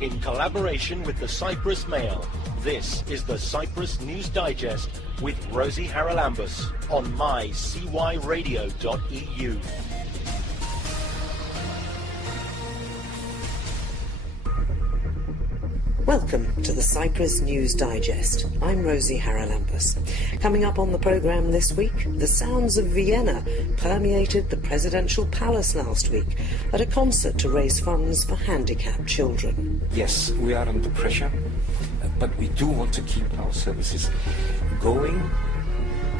in collaboration with the Cyprus Mail. This is the Cyprus News Digest with Rosie Charalambous on mycyradio.eu. Welcome to the Cyprus News Digest. I'm Rosie Charalambous. Coming up on the programme this week, the sounds of Vienna permeated the presidential palace last week at a concert to raise funds for handicapped children. Yes, we are under pressure, but we do want to keep our services going.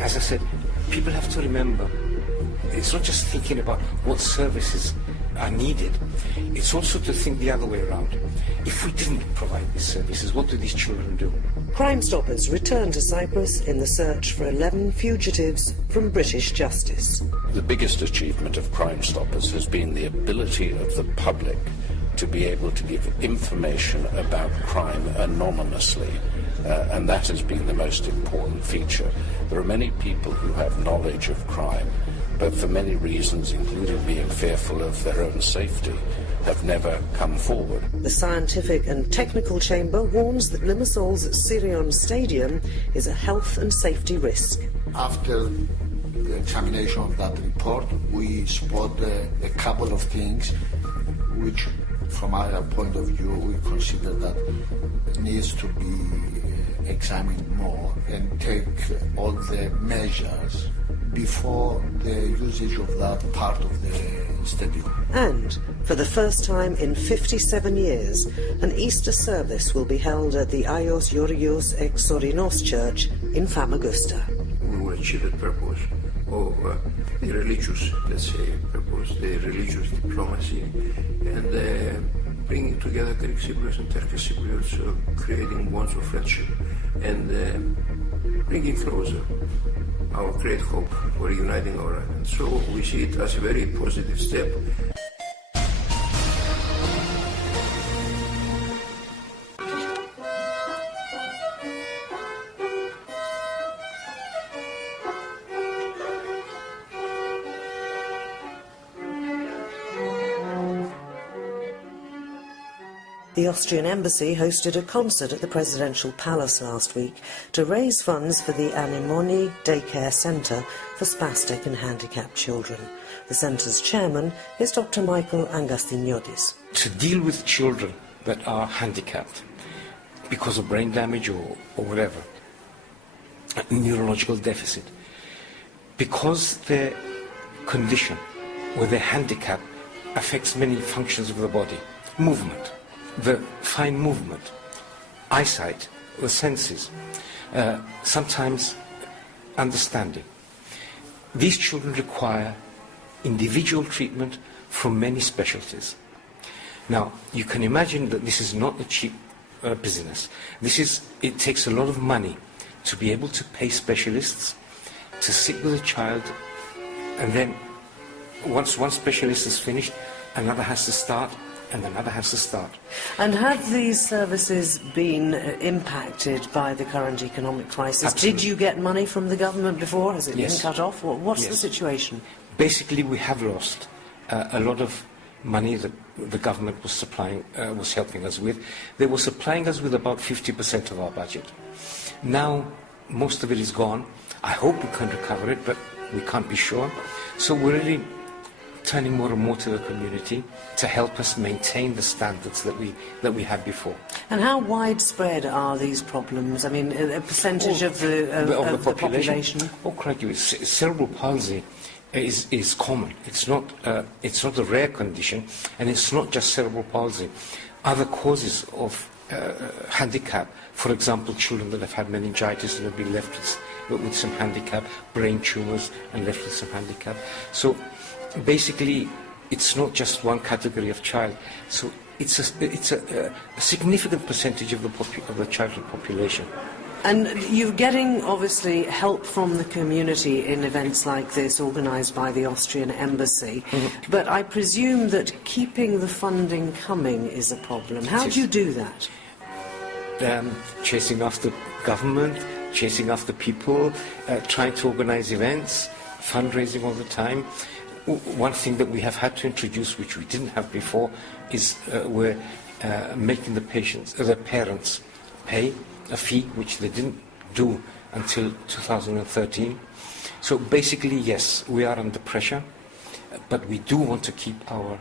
As I said, people have to remember, it's not just thinking about what services are needed, it's also to think the other way around. If we didn't provide these services, what do these children do? Crimestoppers return to Cyprus in the search for 11 fugitives from British justice. The biggest achievement of Crimestoppers has been the ability of the public to be able to give information about crime anonymously, and that has been the most important feature. There are many people who have knowledge of crime, but for many reasons, including being fearful of their own safety, have never come forward. The Scientific and Technical Chamber warns that Limassol's Tsirion Stadium is a health and safety risk. After the examination of that report, we spot a couple of things which, from our point of view, we consider that needs to be examined more and take all the measures before the usage of that part of the stadium. And, for the first time in 57 years, an Easter service will be held at the Ayios Georgios Eksorinos church in Famagusta. We will achieve the purpose of the religious, let's say, purpose, the religious diplomacy, and bringing together Greek Cypriots and Turkish Cypriots, creating bonds of friendship, and bringing closer our great hope for uniting our island. So we see it as a very positive step. The Austrian embassy hosted a concert at the presidential palace last week to raise funds for the Anemoni Daycare Centre for spastic and handicapped children. The centre's chairman is Dr. Michael Angastiniotis. To deal with children that are handicapped because of brain damage or whatever, neurological deficit, because their condition or their handicap affects many functions of the body, movement, the fine movement, eyesight, the senses, sometimes understanding. These children require individual treatment from many specialties. Now, you can imagine that this is not a cheap business. It takes a lot of money to be able to pay specialists to sit with a child, and then once one specialist is finished, another has to start, and another has to start. And have these services been impacted by the current economic crisis? Absolutely. Did you get money from the government before? Has it Yes. been cut off? What's Yes. the situation? Basically, we have lost a lot of money that the government was supplying, was helping us with. They were supplying us with about 50% of our budget. Now, most of it is gone. I hope we can recover it, but we can't be sure. So we're really turning more and more to the community to help us maintain the standards that we had before. And how widespread are these problems? I mean, a percentage of the population? Oh, crikey, cerebral palsy is common. It's not a rare condition, and it's not just cerebral palsy. Other causes of handicap, for example, children that have had meningitis and have been left with some handicap, brain tumours and left with some handicap. So basically, it's not just one category of child. So it's a significant percentage of the childhood population. And you're getting, obviously, help from the community in events like this organised by the Austrian embassy. Mm-hmm. But I presume that keeping the funding coming is a problem. How do you do that? Chasing after government, chasing after people, trying to organise events, fundraising all the time. One thing that we have had to introduce, which we didn't have before, is we're making the parents pay a fee, which they didn't do until 2013. So basically, yes, we are under pressure, but we do want to keep our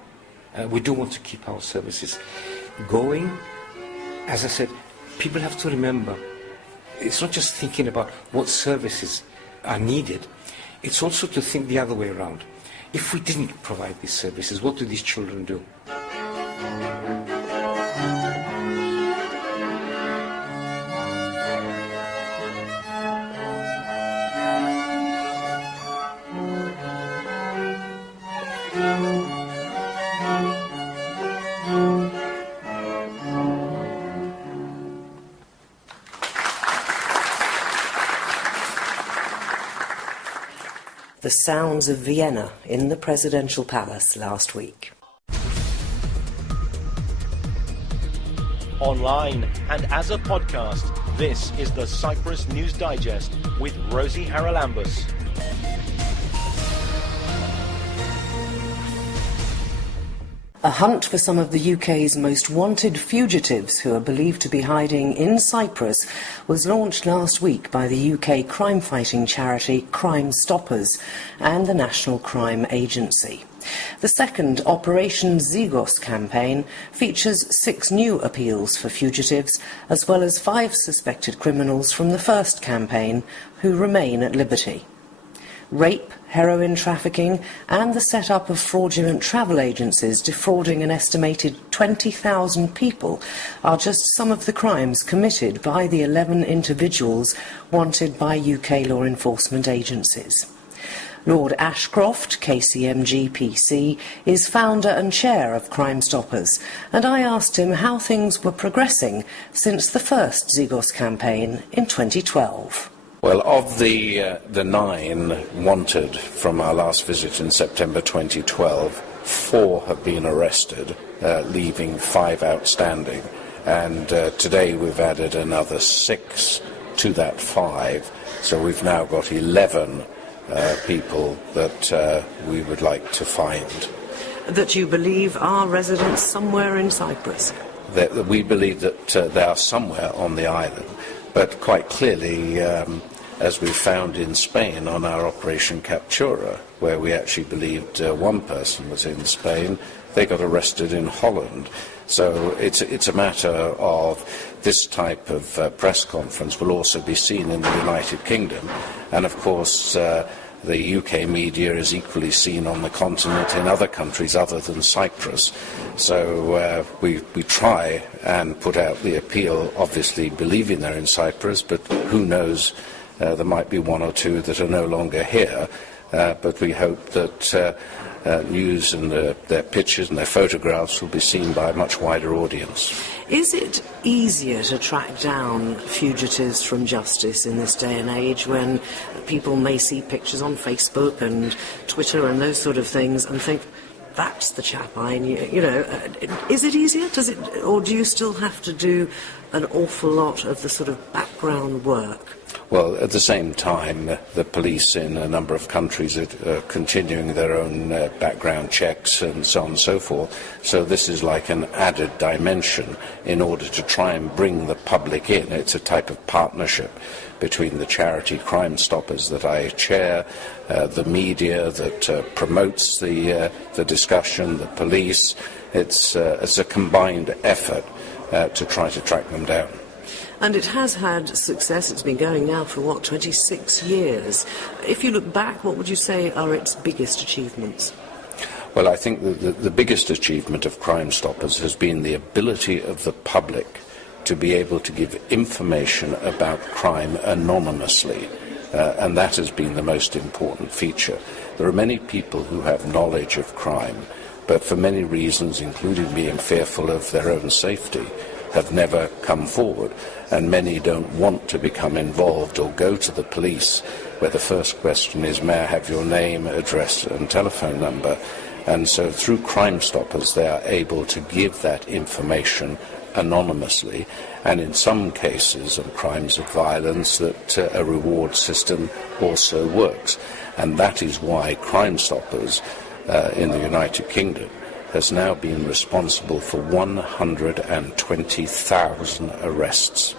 services going. As I said, people have to remember, it's not just thinking about what services are needed, it's also to think the other way around. If we didn't provide these services, what do these children do? The sounds of Vienna in the presidential palace last week. Online and as a podcast, this is the Cyprus News Digest with Rosie Charalambous. A hunt for some of the UK's most wanted fugitives who are believed to be hiding in Cyprus was launched last week by the UK crime-fighting charity Crimestoppers and the National Crime Agency. The second Operation Zygos campaign features 6 new appeals for fugitives, as well as 5 suspected criminals from the first campaign who remain at liberty. Rape, heroin trafficking and the set-up of fraudulent travel agencies defrauding an estimated 20,000 people are just some of the crimes committed by the 11 individuals wanted by UK law enforcement agencies. Lord Ashcroft, KCMG PC, is founder and chair of Crimestoppers, and I asked him how things were progressing since the first Zygos campaign in 2012. Well, of the 9 wanted from our last visit in September 2012, 4 have been arrested, leaving 5 outstanding. And today we've added another 6 to that 5. So we've now got 11 people that we would like to find. That you believe are residents somewhere in Cyprus? We believe that they are somewhere on the island. But quite clearly, as we found in Spain on our Operation Captura, where we actually believed one person was in Spain, they got arrested in Holland. So it's a matter of this type of press conference will also be seen in the United Kingdom. And of course, the UK media is equally seen on the continent in other countries other than Cyprus. So we try and put out the appeal, obviously believing they're in Cyprus, but who knows, there might be 1 or 2 that are no longer here. But we hope that news and their pictures and their photographs will be seen by a much wider audience. Is it easier to track down fugitives from justice in this day and age when people may see pictures on Facebook and Twitter and those sort of things and think, that's the chap I knew, is it easier? Or do you still have to do an awful lot of the sort of background work? Well, at the same time, the police in a number of countries are continuing their own background checks and so on and so forth. So this is like an added dimension in order to try and bring the public in. It's a type of partnership between the charity Crimestoppers that I chair, the media that promotes the discussion, the police. It's a combined effort to try to track them down. And it has had success. It's been going now for, 26 years. If you look back, what would you say are its biggest achievements? Well, I think the biggest achievement of Crimestoppers has been the ability of the public to be able to give information about crime anonymously. And that has been the most important feature. There are many people who have knowledge of crime, but for many reasons, including being fearful of their own safety, have never come forward, and many don't want to become involved or go to the police, where the first question is, may I have your name, address and telephone number? And so through Crimestoppers they are able to give that information anonymously, and in some cases of crimes of violence that a reward system also works. And that is why Crimestoppers in the United Kingdom has now been responsible for 120,000 arrests.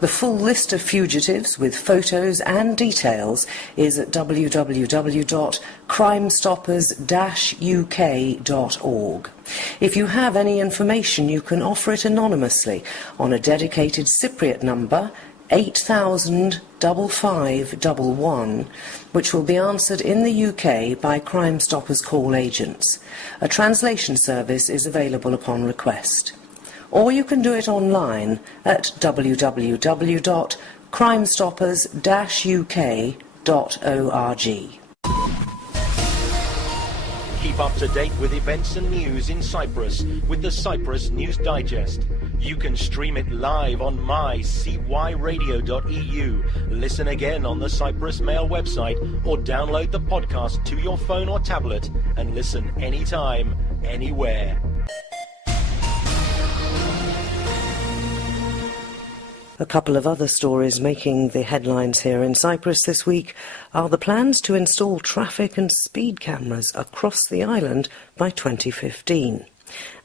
The full list of fugitives with photos and details is at www.crimestoppers-uk.org. If you have any information, you can offer it anonymously on a dedicated Cypriot number 8000 5511, which will be answered in the UK by Crime Stoppers call agents. A translation service is available upon request. Or you can do it online at www.crimestoppers-uk.org. Keep up to date with events and news in Cyprus with the Cyprus News Digest. You can stream it live on mycyradio.eu, listen again on the Cyprus Mail website, or download the podcast to your phone or tablet and listen anytime, anywhere. A couple of other stories making the headlines here in Cyprus this week are the plans to install traffic and speed cameras across the island by 2015.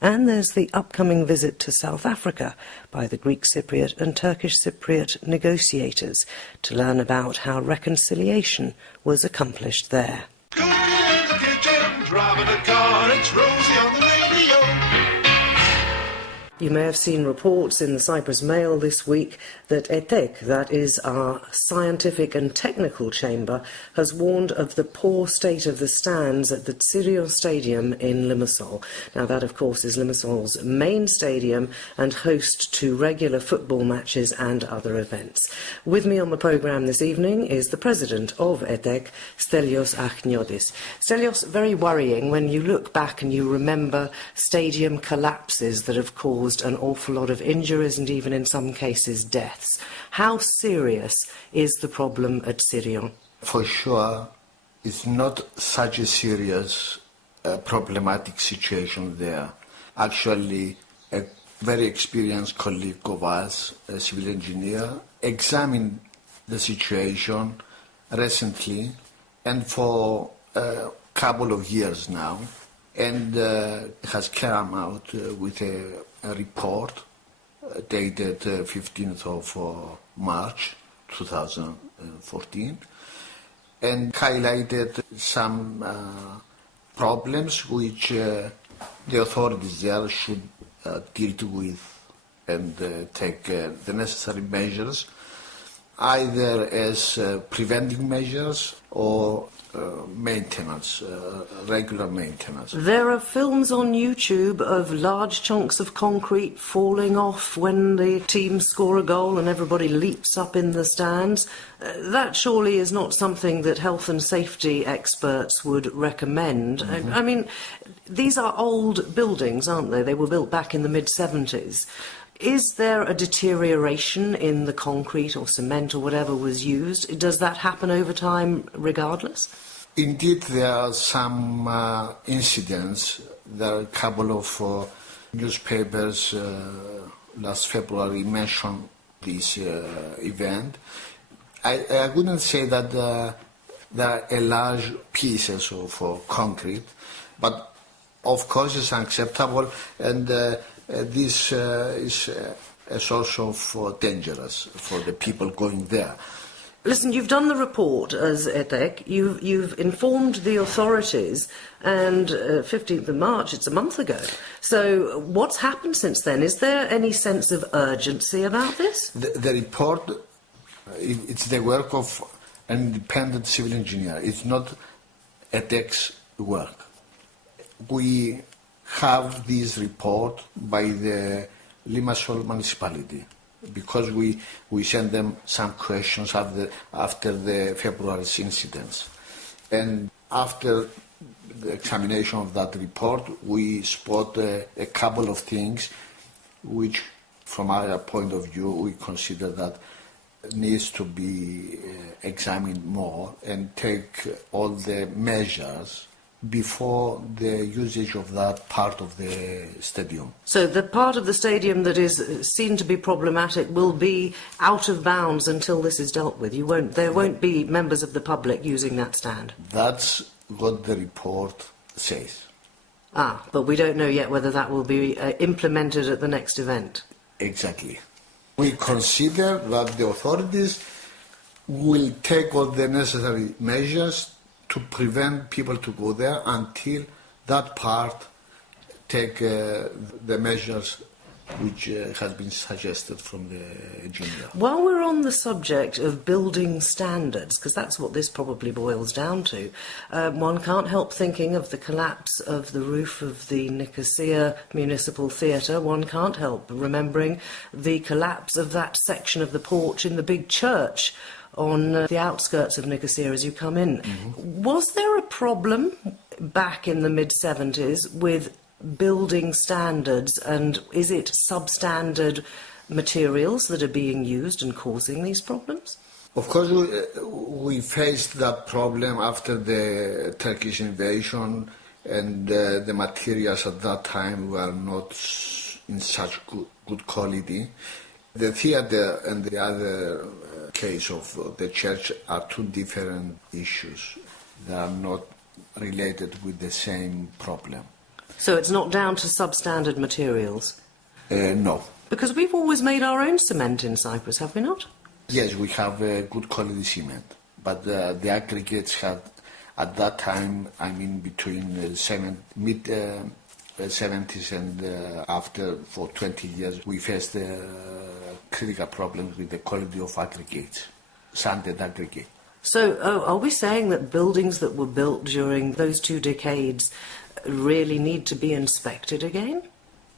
And there's the upcoming visit to South Africa by the Greek Cypriot and Turkish Cypriot negotiators to learn about how reconciliation was accomplished there. Cooking in the kitchen, driving a car, it's Rosie on the radio. You may have seen reports in the Cyprus Mail this week that ETEK, that is our scientific and technical chamber, has warned of the poor state of the stands at the Tsirion Stadium in Limassol. Now that, of course, is Limassol's main stadium and host to regular football matches and other events. With me on the programme this evening is the president of ETEK, Stelios Achniotis. Stelios, very worrying when you look back and you remember stadium collapses that have caused an awful lot of injuries and even in some cases deaths. How serious is the problem at Tsirion? For sure, it's not such a serious problematic situation there. Actually, a very experienced colleague of us, a civil engineer, examined the situation recently and for a couple of years now, and has come out with a report dated 15th of March 2014 and highlighted some problems which the authorities there should deal with and take the necessary measures, either as preventing measures or maintenance, regular maintenance. There are films on YouTube of large chunks of concrete falling off when the team score a goal and everybody leaps up in the stands. That surely is not something that health and safety experts would recommend. Mm-hmm. I mean, these are old buildings, aren't they? They were built back in the mid-70s. Is there a deterioration in the concrete or cement or whatever was used? Does that happen over time regardless? Indeed, there are some incidents. There are a couple of newspapers last February mentioned this event. I wouldn't say that there are large pieces of concrete, but of course it's unacceptable, and this is a source of dangerous for the people going there. Listen, you've done the report as ETEK, you've informed the authorities, and 15th of March, it's a month ago. So what's happened since then? Is there any sense of urgency about this? The report, it's the work of an independent civil engineer. It's not ETEK's work. We have this report by the Limassol municipality, because we sent them some questions after the February's incidents. And after the examination of that report, we spot a couple of things which, from our point of view, we consider that needs to be examined more and take all the measures before the usage of that part of the stadium. So the part of the stadium that is seen to be problematic will be out of bounds until this is dealt with. There won't be members of the public using that stand. That's what the report says. But we don't know yet whether that will be implemented at the next event. Exactly. We consider that the authorities will take all the necessary measures to prevent people to go there until that part take the measures which has been suggested from the engineer. While we're on the subject of building standards, because that's what this probably boils down to, one can't help thinking of the collapse of the roof of the Nicosia Municipal Theatre. One can't help remembering the collapse of that section of the porch in the big church on the outskirts of Nicosia as you come in. Mm-hmm. Was there a problem back in the mid-70s with building standards, and is it substandard materials that are being used and causing these problems? Of course, we faced that problem after the Turkish invasion, and the materials at that time were not in such good quality. The theatre and the other case of the church are two different issues. They are not related with the same problem. So it's not down to substandard materials? No. Because we've always made our own cement in Cyprus, have we not? Yes, we have good quality cement, but the aggregates had, at that time, I mean between mid-70s and after, for 20 years, we faced critical problems with the quality of aggregates, sanded aggregate. So are we saying that buildings that were built during those 2 decades really need to be inspected again?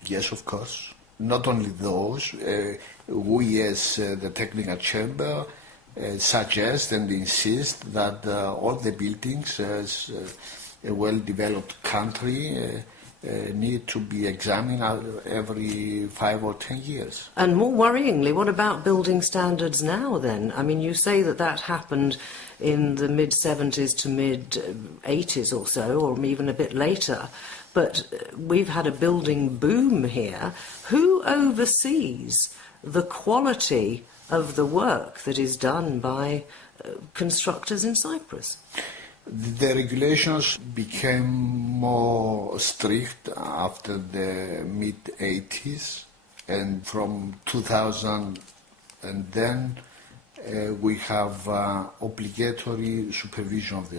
Yes, of course. Not only those, we as the technical chamber suggest and insist that all the buildings as a well-developed country need to be examined every 5 or 10 years. And more worryingly, what about building standards now then? I mean, you say that that happened in the mid-70s to mid-80s or so, or even a bit later, but we've had a building boom here. Who oversees the quality of the work that is done by constructors in Cyprus? The regulations became more strict after the mid-80s, and from 2000 and then we have obligatory supervision of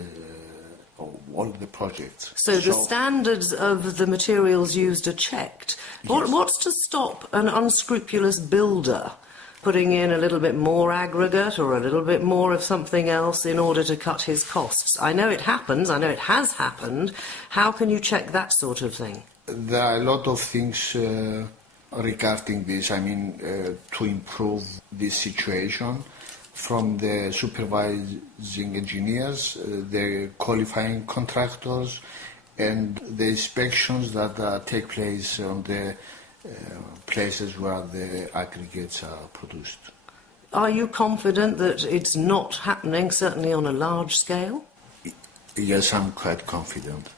all the projects. So the standards of the materials used are checked. Yes. What's to stop an unscrupulous builder putting in a little bit more aggregate or a little bit more of something else in order to cut his costs? I know it happens, I know it has happened. How can you check that sort of thing? There are a lot of things regarding this, I mean, to improve this situation. From the supervising engineers, the qualifying contractors, and the inspections that take place on the places where the aggregates are produced. Are you confident that it's not happening, certainly on a large scale? Yes, I'm quite confident.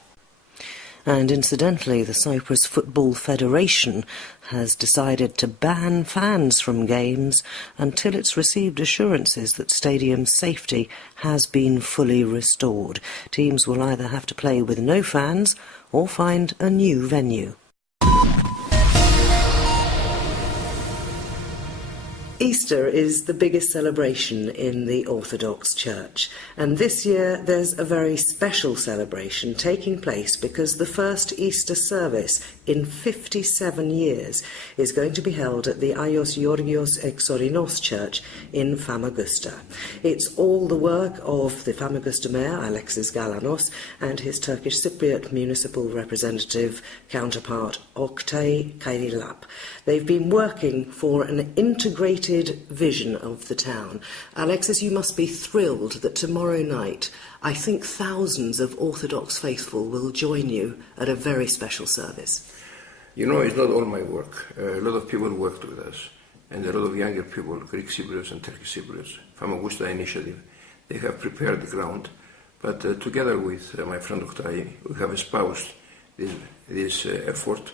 And incidentally, the Cyprus Football Federation has decided to ban fans from games until it's received assurances that stadium safety has been fully restored. Teams will either have to play with no fans or find a new venue. Easter is the biggest celebration in the Orthodox Church, and this year there's a very special celebration taking place because the first Easter service in 57 years is going to be held at the Ayios Georgios Eksorinos church in Famagusta. It's all the work of the Famagusta mayor, Alexis Galanos, and his Turkish Cypriot municipal representative counterpart, Oktay Kairilap. They've been working for an integrated vision of the town. Alexis, you must be thrilled that tomorrow night, I think thousands of Orthodox faithful will join you at a very special service. You know, it's not all my work. A lot of people worked with us, and a lot of younger people, Greek Cypriots and Turkish Cypriots, Famagusta initiative, they have prepared the ground, but together with my friend Oktay, we have espoused this effort.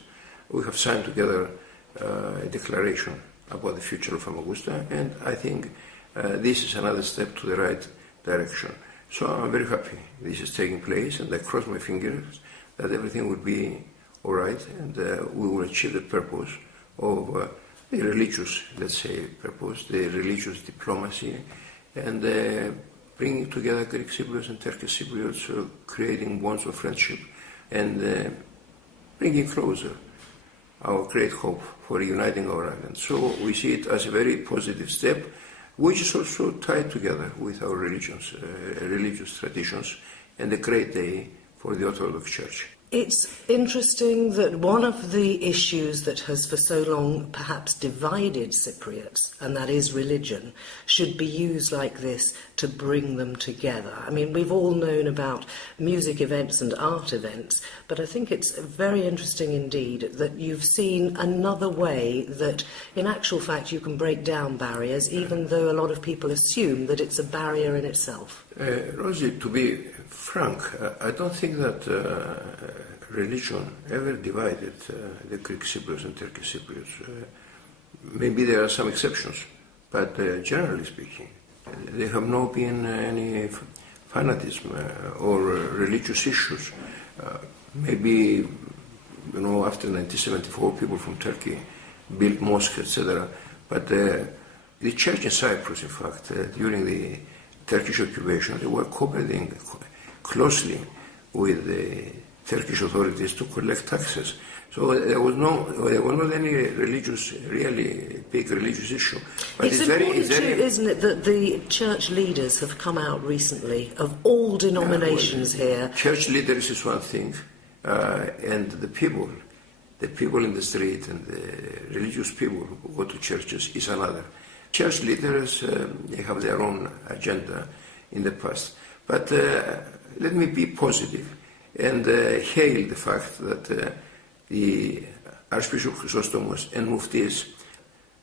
We have signed together a declaration about the future of Famagusta, and I think this is another step to the right direction. So I'm very happy this is taking place, and I cross my fingers that everything will be all right, and we will achieve the purpose of the religious, let's say, purpose, the religious diplomacy, and bringing together Greek Cypriots and Turkish Cypriots, creating bonds of friendship, and bringing closer our great hope for uniting our island. So we see it as a very positive step, which is also tied together with our religions, religious traditions, and a great day for the Orthodox Church. It's interesting that one of the issues that has for so long perhaps divided Cypriots, and that is religion, should be used like this to bring them together. I mean, we've all known about music events and art events, but I think it's very interesting indeed that you've seen another way that, in actual fact, you can break down barriers, even though a lot of people assume that it's a barrier in itself. Rosie, to be frank, I don't think that religion ever divided the Greek Cypriots and Turkish Cypriots. Maybe there are some exceptions, but generally speaking, there have not been any fanatism or religious issues. Maybe, after 1974, people from Turkey built mosques, etc. But the church in Cyprus, in fact, during the Turkish occupation, they were cooperating closely with the Turkish authorities to collect taxes. So there was not any really big religious issue. But it's important too, isn't it, that the church leaders have come out recently of all denominations here. Church leaders is one thing, and the people in the street and the religious people who go to churches is another. Church leaders, they have their own agenda in the past. But let me be positive and hail the fact that the Archbishop Chrysostomos and Muftis,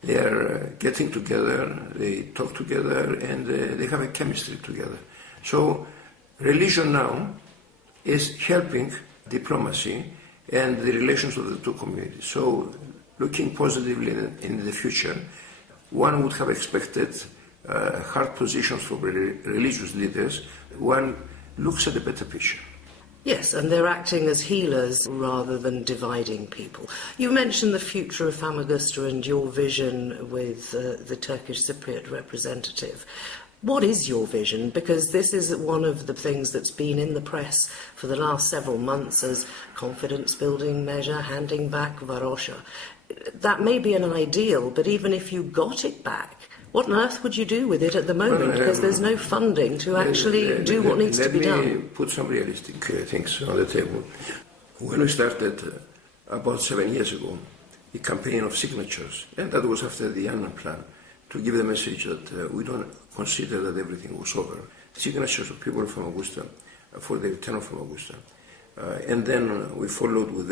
they are getting together, they talk together, and they have a chemistry together. So religion now is helping diplomacy and the relations of the two communities. So looking positively in the future, one would have expected hard positions for religious leaders. One looks at the better picture. Yes, and they're acting as healers rather than dividing people. You mentioned the future of Famagusta and your vision with the Turkish Cypriot representative. What is your vision? Because this is one of the things that's been in the press for the last several months as confidence-building measure, handing back Varosha. That may be an ideal, but even if you got it back, what on earth would you do with it at the moment? Because there's no funding to actually do what needs to be done. Let me put some realistic things on the table. When we started about 7 years ago, the campaign of signatures, and that was after the Annan plan, to give the message that we don't consider that everything was over. Signatures of people from Famagusta for the return of Famagusta. And then we followed with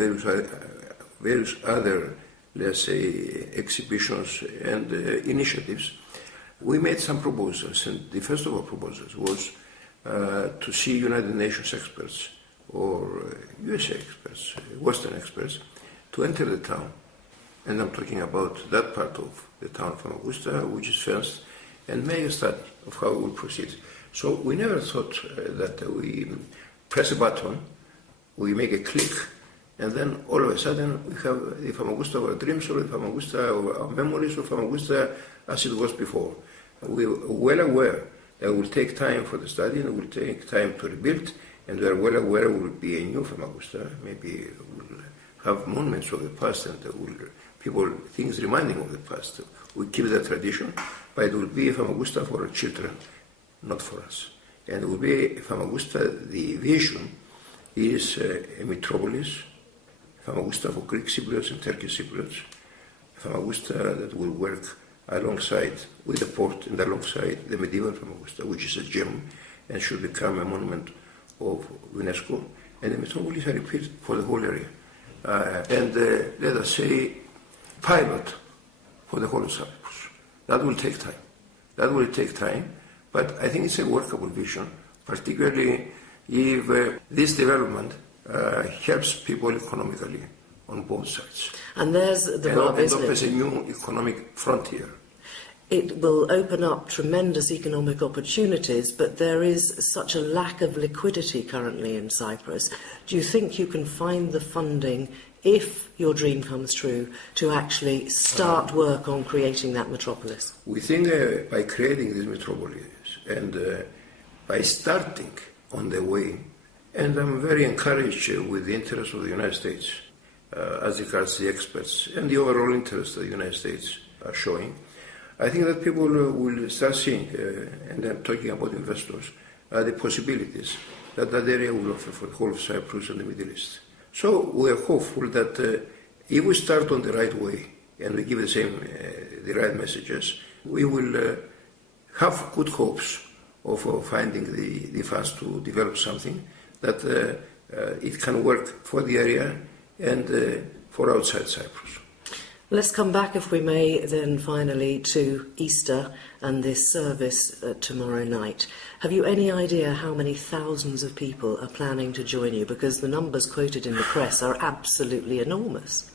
various other, let's say, exhibitions and initiatives. We made some proposals, and the first of our proposals was to see United Nations experts or USA experts, Western experts, to enter the town. And I'm talking about that part of the town of Famagusta, which is fenced, and make a study of how we will proceed. So we never thought that we press a button, we make a click, and then all of a sudden we have the Famagusta of our dreams or the Famagusta of our memories of Famagusta as it was before. We are well aware that it will take time for the study and it will take time to rebuild, and we are well aware it will be a new Famagusta. Maybe we'll have monuments of the past and things reminding of the past. We keep that tradition, but it will be a Famagusta for our children, not for us. And it will be a Famagusta, the vision is a metropolis, Famagusta for Greek Cypriots and Turkish Cypriots, Famagusta that will work alongside with the port and alongside the medieval Famagusta, which is a gem and should become a monument of UNESCO, and the metropolis, I repeat, for the whole area. And let us say, pilot for the whole of Cyprus. That will take time. But I think it's a workable vision, particularly if this development helps people economically on both sides. And there's the rub, isn't it? Opens a new economic frontier. It will open up tremendous economic opportunities, but there is such a lack of liquidity currently in Cyprus. Do you think you can find the funding if your dream comes true, to actually start work on creating that metropolis? We think by creating this metropolis and by starting on the way, and I'm very encouraged with the interest of the United States as regards the experts and the overall interest that the United States are showing. I think that people will start seeing, and I'm talking about investors, the possibilities that that area will offer for the whole of Cyprus and the Middle East. So we are hopeful that if we start on the right way and we give the right messages, we will have good hopes of finding the funds to develop something that it can work for the area and for outside Cyprus. Let's come back, if we may, then finally to Easter and this service tomorrow night. Have you any idea how many thousands of people are planning to join you? Because the numbers quoted in the press are absolutely enormous.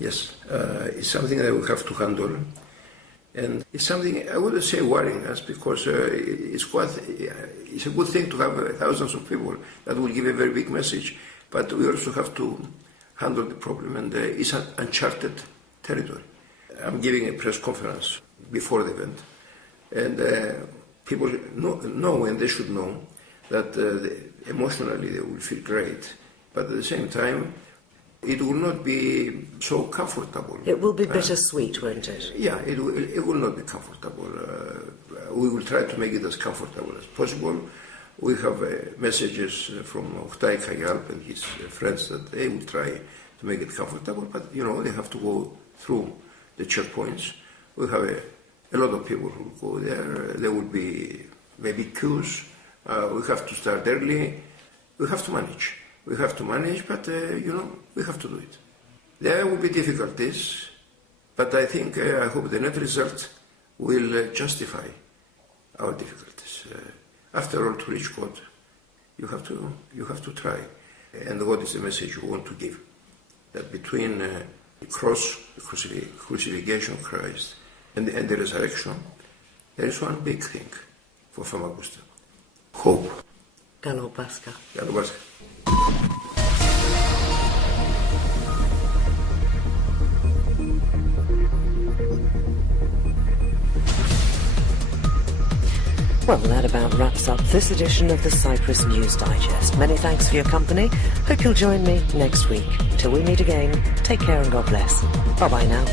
Yes, it's something that we have to handle. And it's something, I wouldn't say worrying us, because it's a good thing to have thousands of people that will give a very big message. But we also have to handle the problem, and it's an uncharted territory. I'm giving a press conference before the event, and people know, and they should know, that emotionally they will feel great, but at the same time it will not be so comfortable. It will be bittersweet, won't it? Yeah, it will not be comfortable. We will try to make it as comfortable as possible. We have messages from Oktay Kayalp and his friends that they will try to make it comfortable, but they have to go through the checkpoints. We have a lot of people who go there. There will be maybe queues. We have to start early. We have to manage. We have to manage, but we have to do it. There will be difficulties, but I think, I hope the net result will justify our difficulties. After all, to reach God, you have to try. And what is the message you want to give? That between the cross, the crucifixion of Christ, and the resurrection, there is one big thing for Famagusta: hope. Galo Pasca. Galo Pasca. Well, that about wraps up this edition of the Cyprus News Digest. Many thanks for your company. Hope you'll join me next week. Till we meet again, take care and God bless. Bye-bye now.